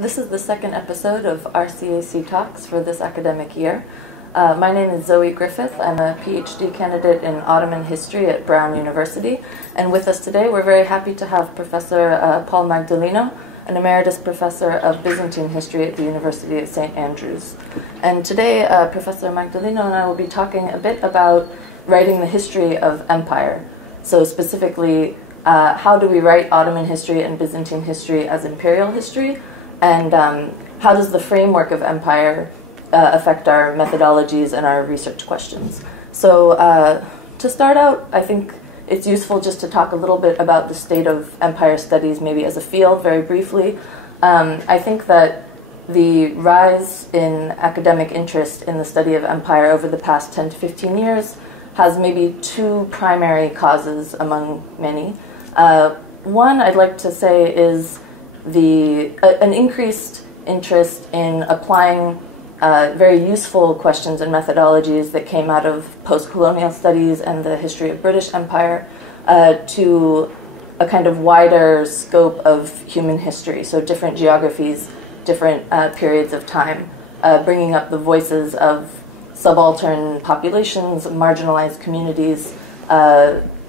This is the second episode of RCAC Talks for this academic year. My name is Zoe Griffith. I'm a PhD candidate in Ottoman History at Brown University. And with us today, we're very happy to have Professor Paul Magdalino, an Emeritus Professor of Byzantine History at the University of St. Andrews. And today, Professor Magdalino and I will be talking a bit about writing the history of empire. So specifically, how do we write Ottoman history and Byzantine history as imperial history? And how does the framework of empire affect our methodologies and our research questions? So to start out, I think it's useful just to talk a little bit about the state of empire studies, maybe as a field, very briefly. I think that the rise in academic interest in the study of empire over the past 10 to 15 years has maybe two primary causes among many. One I'd like to say is an increased interest in applying very useful questions and methodologies that came out of post-colonial studies and the history of British Empire to a kind of wider scope of human history, so different geographies, different periods of time, bringing up the voices of subaltern populations, marginalized communities,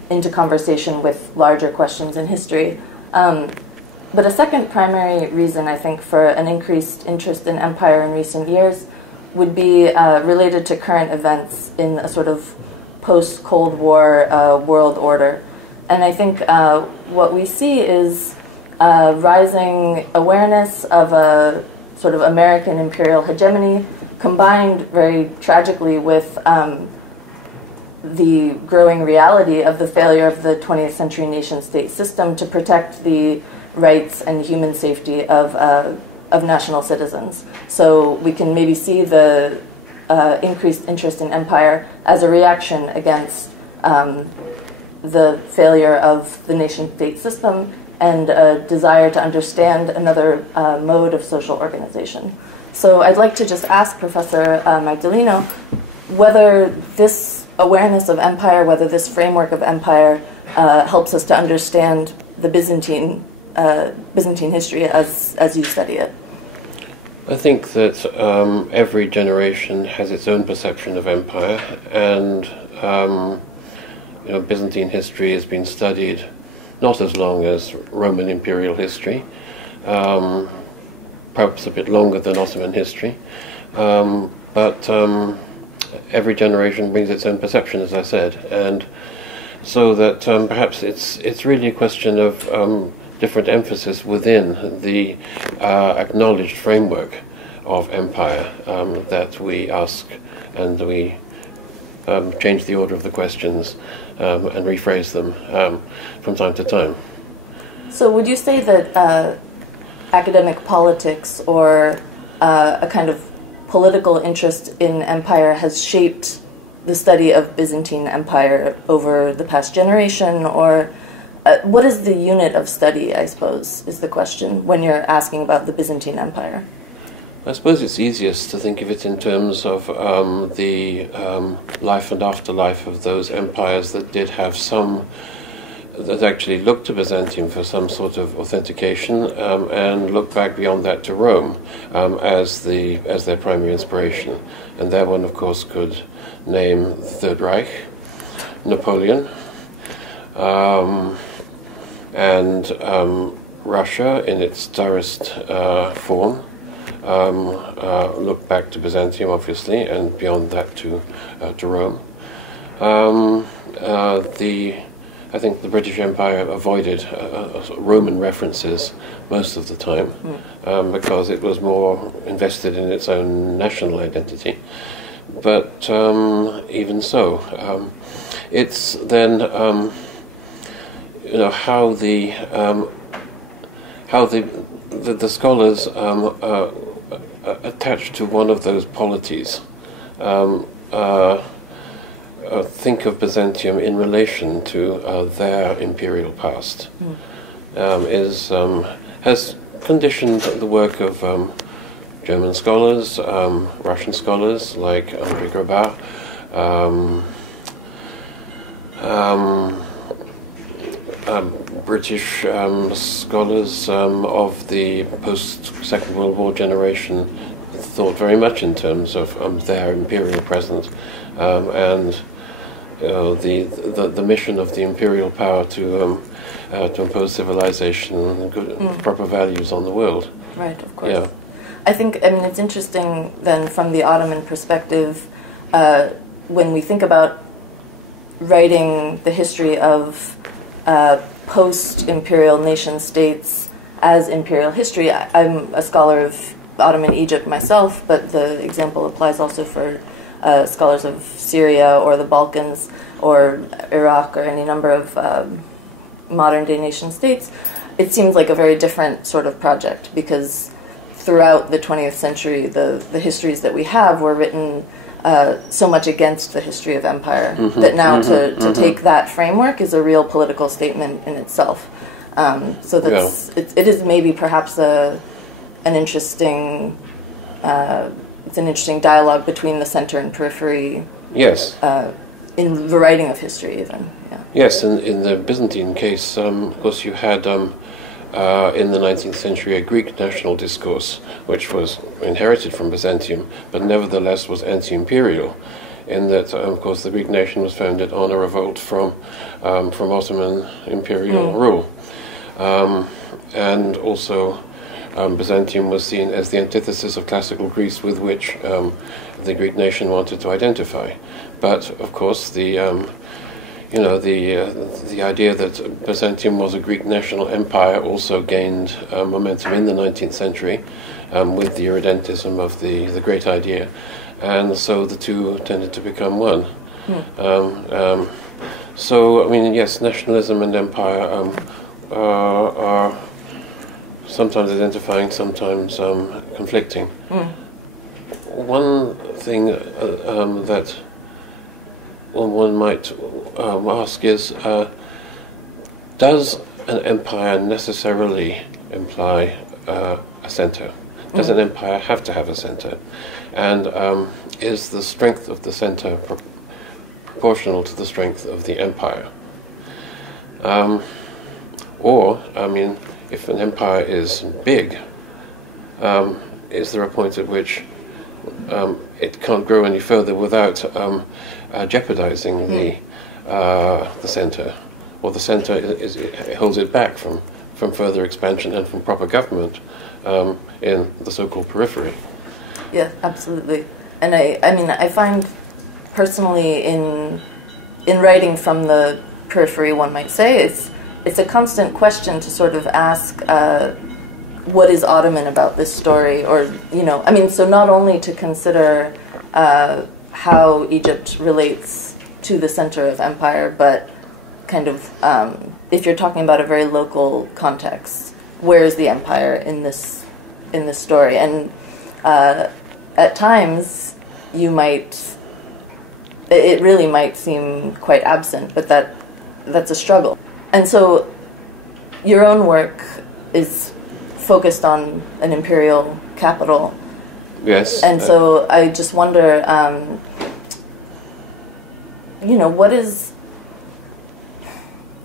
into conversation with larger questions in history. But a second primary reason, I think, for an increased interest in empire in recent years would be related to current events in a sort of post-Cold War world order. And I think what we see is rising awareness of a sort of American imperial hegemony combined very tragically with the growing reality of the failure of the 20th century nation-state system to protect the rights and human safety of national citizens. So we can maybe see the increased interest in empire as a reaction against the failure of the nation-state system and a desire to understand another mode of social organization. So I'd like to just ask Professor Magdalino whether this awareness of empire, whether this framework of empire helps us to understand the Byzantine history as you study it. I think that every generation has its own perception of empire, and Byzantine history has been studied not as long as Roman imperial history, perhaps a bit longer than Ottoman history, but every generation brings its own perception, as I said, and so that perhaps it's really a question of different emphasis within the acknowledged framework of empire that we ask, and we change the order of the questions and rephrase them from time to time. So would you say that academic politics or a kind of political interest in empire has shaped the study of Byzantine Empire over the past generation, or what is the unit of study, I suppose, is the question when you're asking about the Byzantine Empire? I suppose it's easiest to think of it in terms of the life and afterlife of those empires that did have some, that actually looked to Byzantium for some sort of authentication and looked back beyond that to Rome as their primary inspiration. And there one, of course, could name the Third Reich, Napoleon, and Russia in its direst form looked back to Byzantium, obviously, and beyond that to Rome. I think the British Empire avoided Roman references most of the time because it was more invested in its own national identity. But even so, it's then how the scholars attached to one of those polities think of Byzantium in relation to their imperial past has conditioned the work of German scholars, Russian scholars like Andrei Grabar, British scholars of the post-Second World War generation thought very much in terms of their imperial presence and the mission of the imperial power to impose civilization and proper values on the world. Right, of course. Yeah. I think, it's interesting then from the Ottoman perspective, when we think about writing the history of post-imperial nation-states as imperial history. I'm a scholar of Ottoman Egypt myself, but the example applies also for scholars of Syria or the Balkans or Iraq or any number of modern-day nation-states. It seems like a very different sort of project because throughout the 20th century, the histories that we have were written so much against the history of empire that now to take that framework is a real political statement in itself. So that's it is maybe perhaps an interesting it's an interesting dialogue between the center and periphery. Yes. In the writing of history, even. Yeah. Yes, and in the Byzantine case, of course, you had in the 19th century a Greek national discourse, which was inherited from Byzantium, but nevertheless was anti-imperial, in that, of course, the Greek nation was founded on a revolt from Ottoman imperial rule, and also Byzantium was seen as the antithesis of classical Greece, with which the Greek nation wanted to identify. But of course, the idea that Byzantium was a Greek national empire also gained momentum in the 19th century with the irredentism of the great idea, and so the two tended to become one. So, I mean, yes, nationalism and empire are sometimes identifying, sometimes conflicting. One thing that one might ask is, does an empire necessarily imply a center? Does an empire have to have a center? And is the strength of the center proportional to the strength of the empire? Or, I mean, if an empire is big, is there a point at which it can't grow any further without jeopardizing the center, or the center it holds it back from further expansion and from proper government in the so-called periphery? Yeah, absolutely. And I find personally in writing from the periphery, one might say, it's a constant question to sort of ask, what is Ottoman about this story? Or, so not only to consider how Egypt relates to the center of empire, but kind of, if you're talking about a very local context, where is the empire in this story? And at times, it really might seem quite absent, but that's a struggle. And so your own work is focused on an imperial capital. Yes. And so I just wonder,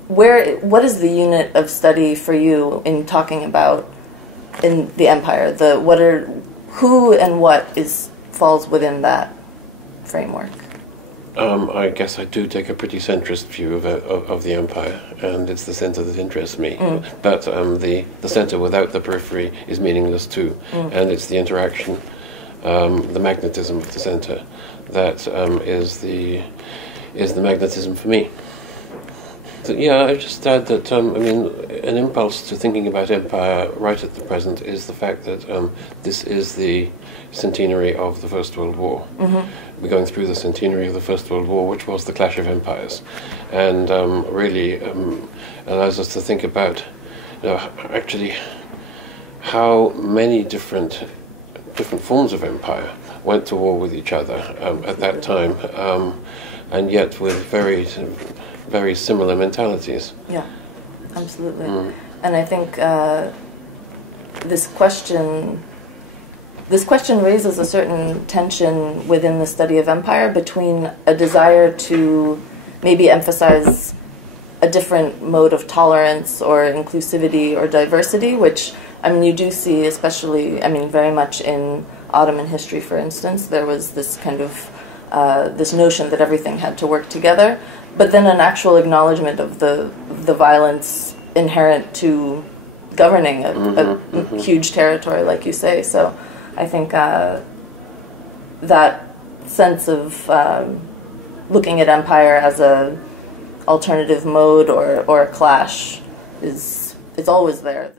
what is the unit of study for you in talking about in the empire? Who and what falls within that framework? I guess I do take a pretty centrist view of the empire, and it's the center that interests me. But the center without the periphery is meaningless too, and it's the interaction, the magnetism of the center that is the magnetism for me. So, yeah, I just add that an impulse to thinking about empire right at the present is the fact that this is the centenary of the First World War. We're going through the centenary of the First World War, which was the clash of empires, and really allows us to think about actually how many different forms of empire went to war with each other at that time, and yet with very similar mentalities. Yeah, absolutely. And I think this question raises a certain tension within the study of empire between a desire to maybe emphasize a different mode of tolerance or inclusivity or diversity, which, I mean, you do see, especially, I mean, very much in Ottoman history, for instance, there was this kind of, this notion that everything had to work together, but then an actual acknowledgement of the violence inherent to governing a huge territory, like you say. So I think that sense of looking at empire as a alternative mode or a clash is always there.